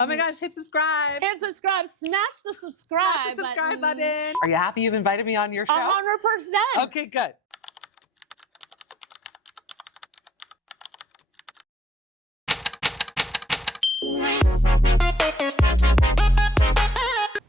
Oh my gosh, hit subscribe. Hit subscribe. Smash the subscribe button. Are you happy you've invited me on your show? 100%. Okay, good.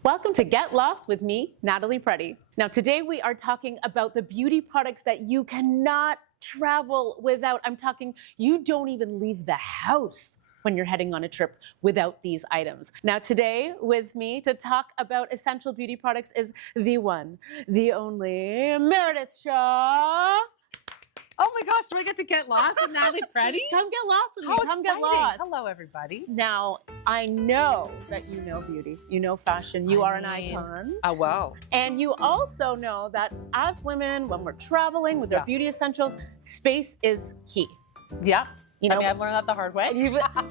Welcome to Get Lost with me, Natalie Preddie. Now, today we are talking about the beauty products that you cannot travel without. I'm talking, you don't even leave the house when you're heading on a trip without these items. Now, today with me to talk about essential beauty products is the one, the only, Meredith Shaw. Oh my gosh, do I get to get lost with Natalie Preddie? Come get lost with me. How Come exciting. get lost. Hello, everybody. Now, I know that you know beauty, you know fashion, you are an icon. Oh, well. And you also know that as women, when we're traveling with our beauty essentials, space is key. Yeah. You know, I mean, I've learned that the hard way.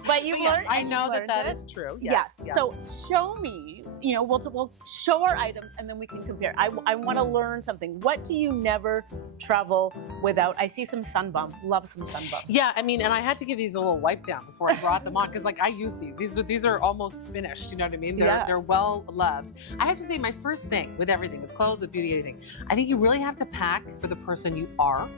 But you've learned. I know that that it. is true. Yes. Yeah. So show me, you know, we'll show our items and then we can compare. I want to learn something. What do you never travel without? I see some sun bum. Love some sun bum. Yeah, I mean, and I had to give these a little wipe down before I brought them on because, like, I use these. These are almost finished. You know what I mean? They're well loved. I have to say, my first thing with everything, with clothes, with beauty, anything, I think you really have to pack for the person you are.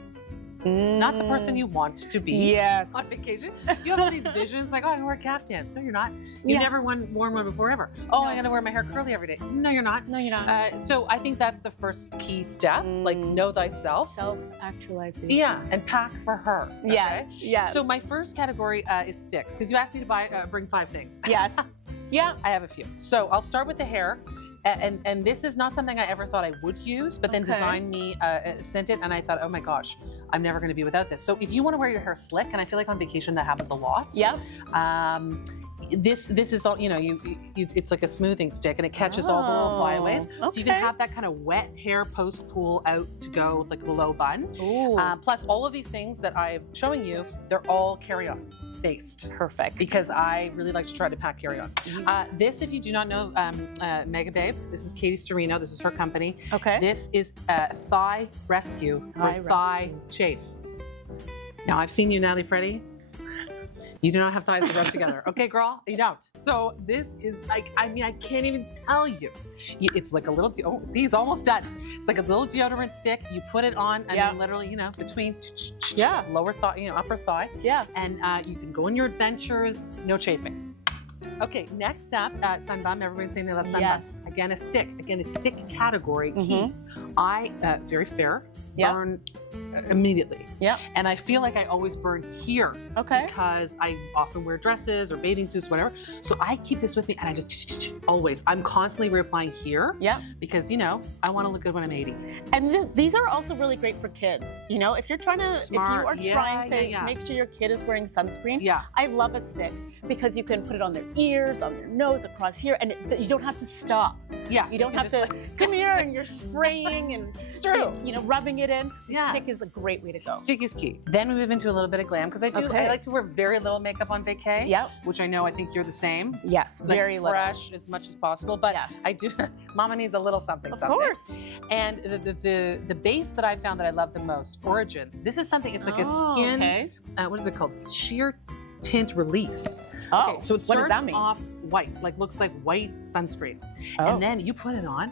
Not the person you want to be on vacation. You have all these visions like, oh, I'm gonna wear caftans. No, you're not. You've never worn one before ever. Oh, I'm gonna wear my hair curly every day. No, you're not. No, you're not. So I think that's the first key step, like know thyself. Self-actualization. Yeah, and pack for her. Okay? Yes. So my first category is sticks, because you asked me to bring 5 things. Yes. Yeah. I have a few. So I'll start with the hair. And this is not something I ever thought I would use, but then Design Me sent it, and I thought, oh my gosh, I'm never going to be without this. So if you want to wear your hair slick, and I feel like on vacation that happens a lot. Yep. This is all, you know, it's like a smoothing stick, and it catches all the little flyaways. Okay. So you can have that kind of wet hair post-pool out to go with like a low bun. Plus all of these things that I'm showing you, they're all carry-on based. Perfect. Because I really like to try to pack carry-on. This, if you do not know, Mega Babe, this is Katie Storino. This is her company. Okay. This is Thigh Rescue for thigh chafe. Now, I've seen you, Natalie Preddie. You do not have thighs that rub together. Okay, girl? You don't. So this is like, I mean, I can't even tell you. It's like a little, oh, see, it's almost done. It's like a little deodorant stick. You put it on, I mean, literally, you know, between lower thigh, you know, upper thigh. Yeah. And you can go on your adventures, no chafing. Okay, next up, sunbum. Everybody's saying they love sunbum. Yes. Again, a stick. Again, a stick category key. I, very fair, burn immediately. Yeah. And I feel like I always burn here. Okay. Because I often wear dresses or bathing suits, whatever. So I keep this with me, and I just always. I'm constantly reapplying here. Yeah. Because, you know, I want to look good when I'm 80. And these are also really great for kids. You know, if you're trying to, if you are trying to make sure your kid is wearing sunscreen. Yeah. I love a stick because you can put it on their ears, on their nose, across here, and you don't have to stop. Yeah. You don't have to come here and you're spraying and it's true. You know, rubbing it in. The stick is a great way to go. Stick is key. Then we move into a little bit of glam because I like to wear very little makeup on vacay. Yep. Which I know I think you're the same. Yes. Like very fresh as much as possible. But I do. Mama needs a little something. Of course. And the base that I found that I love the most, Origins. This is something. It's like a skin. What is it called? Sheer tint release. Oh. Okay, so it starts off white, like looks like white sunscreen. And then you put it on,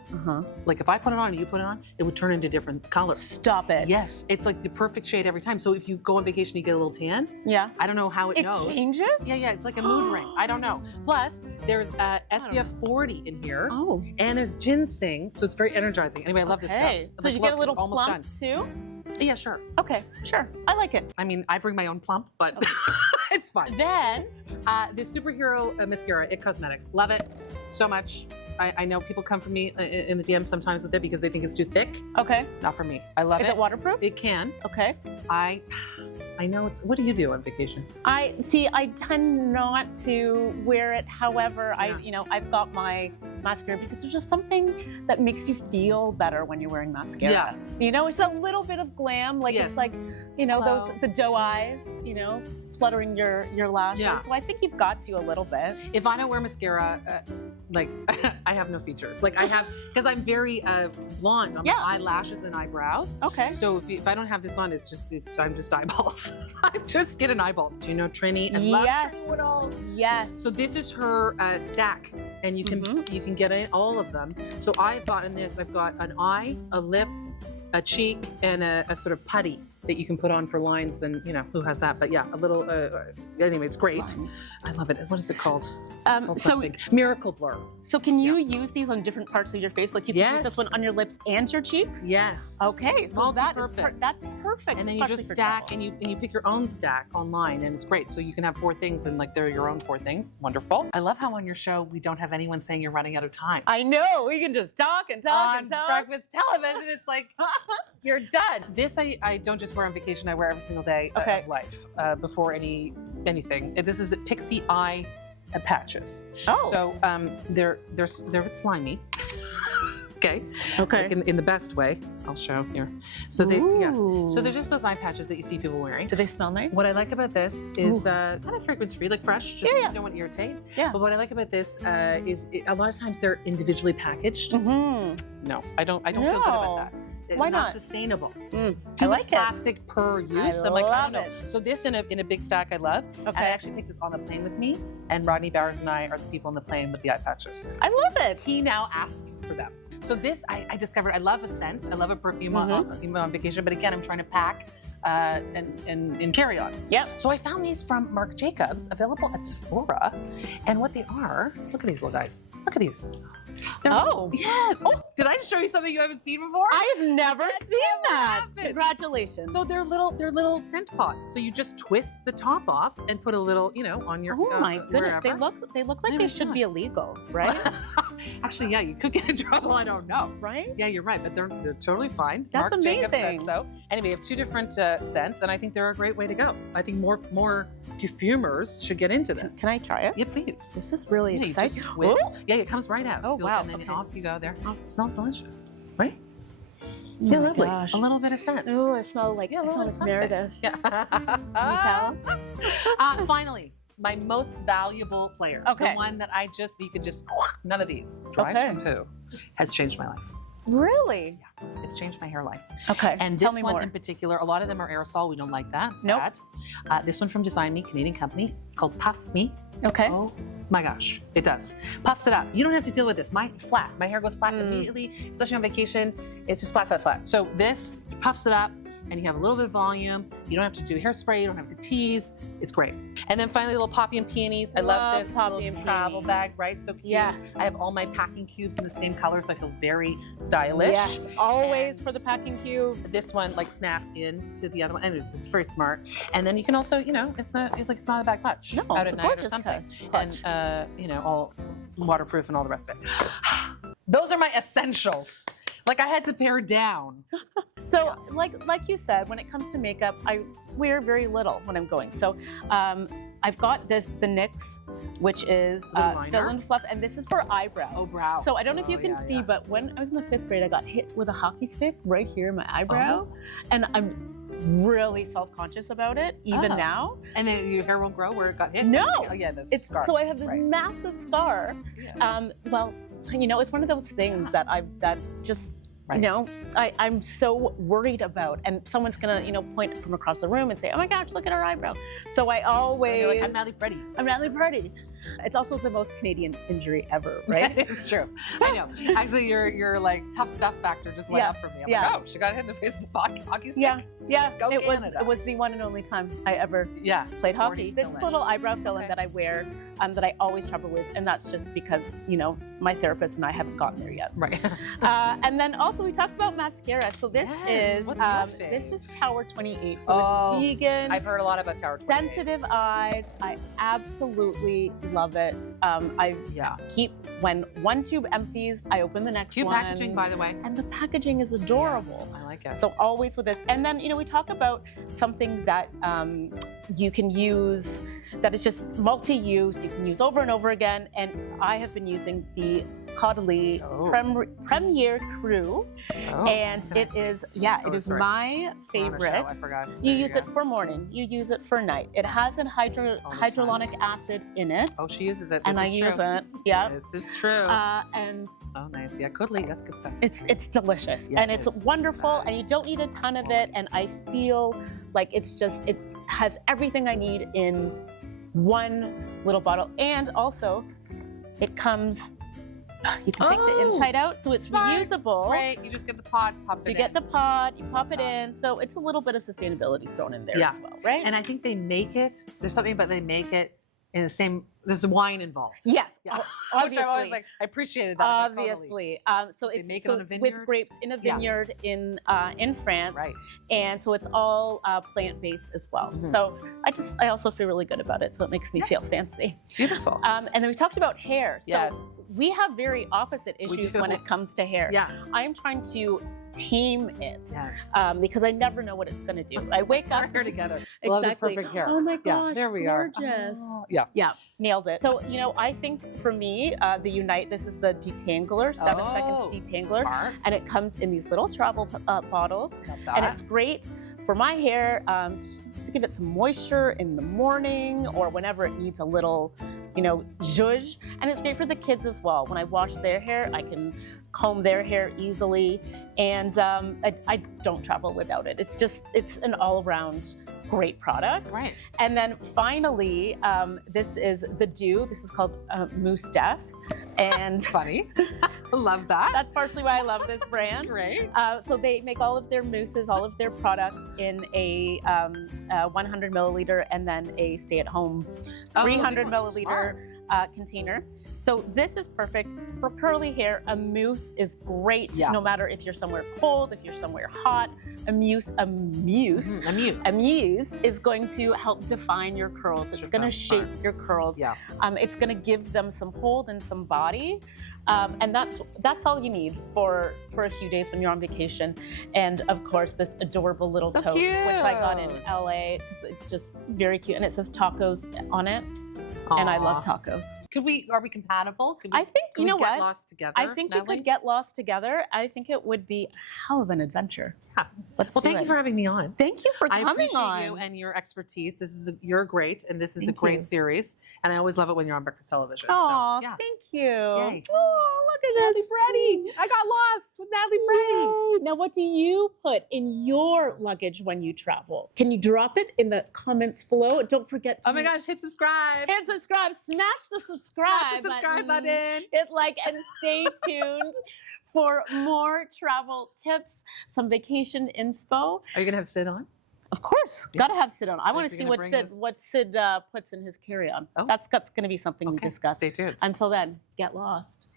like if I put it on and you put it on, it would turn into different colors. Stop it. Yes, it's like the perfect shade every time. So if you go on vacation, you get a little tanned. Yeah. I don't know how it knows. It changes? Yeah, it's like a mood ring. I don't know. Plus, there's SPF 40 in here. Oh. And there's ginseng, so it's very energizing. Anyway, I love this stuff. So you get a little plump too? Yeah, sure. Okay, sure. I like it. I mean, I bring my own plump, but it's fun. Then, the Superhero Mascara, IT Cosmetics. Love it so much. I know people come for me in the DM sometimes with it because they think it's too thick. Okay. Not for me. I love it. Is it waterproof? It can. Okay. I know it's, what do you do on vacation? I tend not to wear it. However, I've got my mascara because there's just something that makes you feel better when you're wearing mascara. Yeah. You know, it's a little bit of glam. Like it's like, you know, the doe eyes, you know, fluttering your lashes. Yeah. So I think you've got to a little bit. If I don't wear mascara, like I have no features. Like I have, because I'm very blonde on my eyelashes and eyebrows. Okay. So if I don't have this on, I'm just eyeballs. I'm just skin and eyeballs. Do you know Trini? I love Yes. Trini Woodall. Yes. So this is her stack, and you can get in all of them. So I've gotten this. I've got an eye, a lip, a cheek, and a sort of putty that you can put on for lines, and who has that? But yeah, a little. Anyway, it's great. Lines. I love it. What is it called? So Something. Miracle Blur. So can you use these on different parts of your face? Like you can use this Yes. one on your lips and your cheeks? Yes. Okay, so that is Multi-purpose. that's perfect. And then you especially just for stack, travel. and you pick your own stack online, and it's great. So you can have 4 things, and like they're your own 4 things. Wonderful. I love how on your show we don't have anyone saying you're running out of time. I know, we can just talk and talk On and talk. breakfast television, it's like you're done. This I don't just wear on vacation. I wear every single day Okay. of life before anything. This is the Pixie Eye patches. Oh. So they're a bit slimy. Okay. Okay. Like in the best way. I'll show here. So So they're just those eye patches that you see people wearing. Do they smell nice? What I like about this is kind of fragrance-free, like fresh, just Yeah. you don't want to irritate. Yeah. But what I like about this is a lot of times they're individually packaged. Mm-hmm. No, I don't feel good about that. It's Why not not? sustainable. I Too like much it. plastic per use. I'm like, I love don't know. it. So this in a big stack I love. And Okay. I actually take this on a plane with me, and Rodney Bowers and I are the people on the plane with the eye patches. I love it. He now asks for them. So this, I discovered, I love a scent. I love a perfume on vacation, but again, I'm trying to pack and carry on. Yep. So I found these from Marc Jacobs, available at Sephora. And what they are, look at these little guys. Look at these. Oh. Yes. Oh, did I just show you something you haven't seen before? I have never seen that. happened. Congratulations. So they're little scent pots. So you just twist the top off and put a little, on your oh my goodness, wherever. they look like They they were should fun. be illegal, right? Actually, yeah, you could get in trouble. I don't know. Right? Yeah, you're right, but they're totally fine. That's Marc Jacobs said amazing. so. Anyway, we have 2 different scents, and I think they're a great way to go. I think more perfumers should get into this. Can I try it? Yeah, please. This is really Yeah, you exciting. just twist. Oh, Yeah, it comes right out. Oh, wow, And then okay. off you go there. Oh, it smells delicious, right? oh Yeah, my lovely. gosh. A little bit of scent. Oh, I smell like Yeah, a I little smell bit like of something. Meredith. Yeah. Can you tell? Finally, my most valuable player. Okay. The one that you could just, none of these. Dry Okay. shampoo has changed my life. Really? It's changed my hair life. Okay. And tell this me one more. in particular, a lot of them are aerosol. We don't like that. It's Nope. bad. This one from Design Me, Canadian company. It's called Puff Me. Okay. Oh my gosh, it does. Puffs it up. You don't have to deal with this. My hair goes flat immediately, especially on vacation. It's just flat, flat, flat. So this puffs it up, and you have a little bit of volume. You don't have to do hairspray. You don't have to tease. It's great. And then finally, little Poppy and Peonies. I love Love this Poppy little and travel Peonies. bag, right? So cute. Yes. I have all my packing cubes in the same color, so I feel very stylish. Yes, always And for the packing cubes. This one like snaps into the other one, and it's very smart. And then you can also, it's not a bag much. No, out it's at a night or gorgeous something. clutch. And all waterproof and all the rest of it. Those are my essentials. Like I had to pare down. So, like you said, when it comes to makeup, I wear very little when I'm going. So, I've got the NYX, which is it a liner? fill and fluff, and this is for eyebrows. Oh, brow. So I don't know if you Oh, can yeah, see, yeah. but when I was in the 5th grade, I got hit with a hockey stick right here in my eyebrow, and I'm really self-conscious about it even Oh. now. And then your hair won't grow where it got hit? No. Oh yeah, this It's scar. so I have this Right. massive scar. Yeah. Well, it's one of those things that just. Right. I'm so worried about, and someone's gonna, point from across the room and say, "Oh my gosh, look at her eyebrow." So I always, You're like, I'm Natalie Preddie. I'm Natalie Preddie. It's also the most Canadian injury ever, right? It's true. I know. Actually, your like tough stuff factor just went Yeah. up for me. I'm Yeah. like, oh, she got hit in the face with the hockey stick. Yeah. Go it Canada. was the one and only time I ever Yeah. played sporty hockey. This is fill-in. a little eyebrow fill-in Okay. that I wear, that I always trouble with, and that's just because my therapist and I haven't gotten there yet. Right. And then also we talked about mascara. So this Yes. is What's your fave? this is Tower 28. So Oh, it's vegan. I've heard a lot about Tower 28. Sensitive eyes. I absolutely love it. I Yeah. keep when one tube empties, I open the next Cute one. packaging, by the way. And the packaging is adorable. I like it. So always with this. And then, we talk about something that you can use that is just multi-use, you can use over and over again. And I have been using the Caudalie Oh. Premier Crew. Oh, And nice. it is, Oh, it is sorry. my We're on a show, favorite. I forgot. You There use go. it for morning, you use it for night. It has an hyaluronic acid in it. Oh, she uses it. and This I is use true. it. Yeah. This is true. And Oh, nice. Yeah, Caudalie, that's good stuff. it's delicious Yeah, and it it's is. wonderful, Nice. and you don't need a ton of it. And I feel like it's just has everything I need in one little bottle. And also, it comes, you can take the inside out, so it's reusable. Right, you just get the pod, pop it in. You get the pod, you pop it in, so it's a little bit of sustainability thrown in there as well, right? And I think they make it, there's something about they make it in the same, there's wine involved. Yes, Yeah. obviously. Which I'm always like, I appreciated that. Obviously. So They it's make it on a with vineyard? grapes in a vineyard in France. Right. And so it's all plant-based as well. So I also feel really good about it. So it makes me feel fancy. Beautiful. And then we talked about hair. So Yes. we have very opposite issues do. when it comes to hair. Yeah. I am trying to tame it Yes. because I never know what it's going to do. I wake up. Our hair together. We'll have the perfect hair. Oh my Yeah, gosh, there we are. gorgeous. Yeah. Yeah, nailed it. So, I think for me, the Unite, this is the detangler, 7 seconds detangler. Smart. And it comes in these little travel bottles. Love that. And it's great for my hair just to give it some moisture in the morning or whenever it needs a little, zhuzh. And it's great for the kids as well. When I wash their hair, I can comb their hair easily. And I don't travel without it. It's an all-around great product. Right. And then finally, this is the Dew. This is called Mousse Def. And Funny. I love that. that's partially why I love this brand. Great. So they make all of their mousses, all of their products in a 100 milliliter and then a stay-at-home 300 milliliter container. So this is perfect for curly hair. A mousse is great no matter if you're somewhere cold, if you're somewhere hot. A mousse is going to help define your curls. It's going to shape your curls. Yeah. It's going to give them some hold and some body. And that's all you need for a few days when you're on vacation. And of course, this adorable little tote, which I got in LA because it's just very cute. And it says tacos on it. And I love tacos. Are we compatible? Could we, I think, could we what? get lost together? I think we could get lost together. I think it would be a hell of an adventure. Yeah. Let's Well, do thank it. you for having me on. Thank you for I coming appreciate on. you and your expertise. You're great, and this is Thank a great you. series. And I always love it when you're on breakfast television. Oh, so, yeah. thank you. Yay. Oh, look at Natalie this. Preddie. I got lost with Natalie Preddie. Yay. Now, what do you put in your luggage when you travel? Can you drop it in the comments below? Don't forget to Oh my gosh, hit subscribe. hit subscribe. Smash the subscribe, Smash the subscribe button. Hit like and stay tuned for more travel tips, some vacation inspo. Are you going to have Sid on? Of course, gotta have Sid on. I want Is to he see gonna what bring Sid puts in his carry-on. Oh. That's going to be something we discuss. Stay tuned. Until then, get lost.